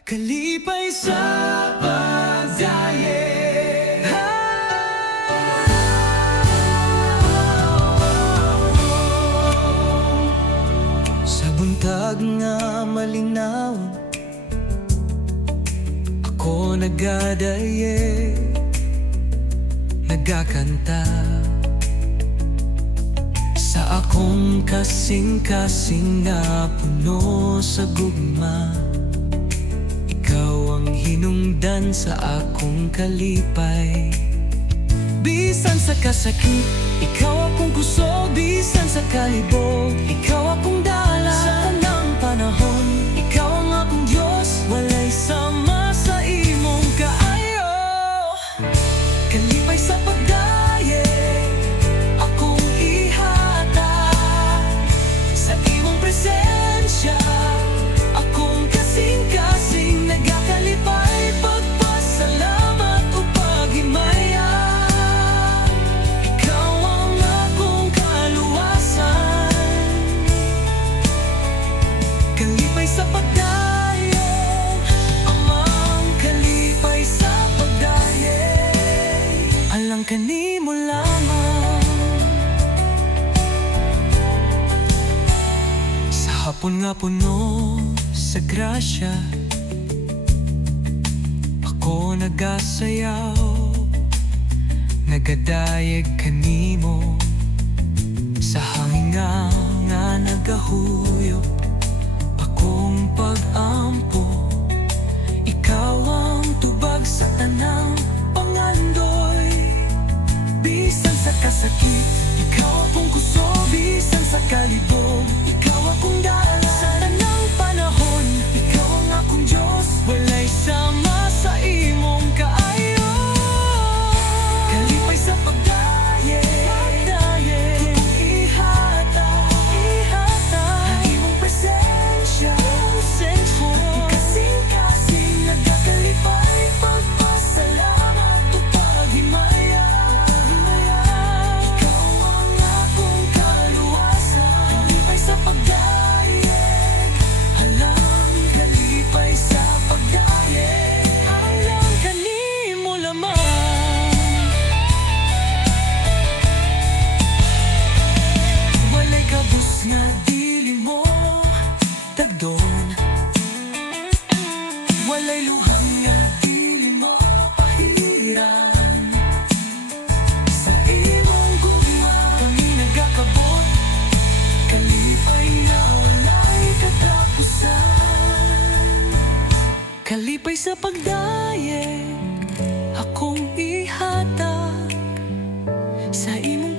Kalipay sa pagdayeg. Sa buntag nga malinawon, ako nagadayeg, nagakanta. Sa akong kasingkasing na puno sa gugma, ikaw ang hinungdan sa akong kalipay. Bisan sa kasakit, ikaw akong kusog. Bisan sa kalibog, ikaw akong dalan. Sa tanang panahon, ikaw ang akong Diyos Walay, sama sa imong kaayo. Kalipay sa pagdayeg, akong ihatag. Sa imong presensya, akong kasingkasing nagakalipay. Pagpasalamat o paghimaya, ikaw ang akong kaluwasan. Kalipay sa pagdayeg, amang kalipay sa pagdayeg. Alang kanimo lamang. Sa hapon nga puno sa grasya, ako nagasayaw, nagadayeg kanimo. Sa hangin nga nagahuyop, akong pag-ampo. Ikaw ang tubag sa tanang pangandoy. Bisan sa kasakit, ikaw akong kusog. Bisan sa kalibog, ikaw akong dalan. Sa tanang panahon, ikaw ang akong Diyos Walay, sama sa imong kaayo. Kalipay sa pagdayeg, akong ihatag. Ang imong presensya, kasing-kasing nagakalipay. Pagpasalamat o paghimaya, ikaw ang akong kaluwasan. Kalipay sa pagdayeg, alang kalipay sa pagdayeg. Alang kanimo lamang. Walay kabus nga dili mo tagdon, walay luhang nga dili mo pahiran. Sa imong gugma kami nagakabot, kalipay na walay katapusan. Kalipay sa pagdayeg, akong ihatag. Sa imong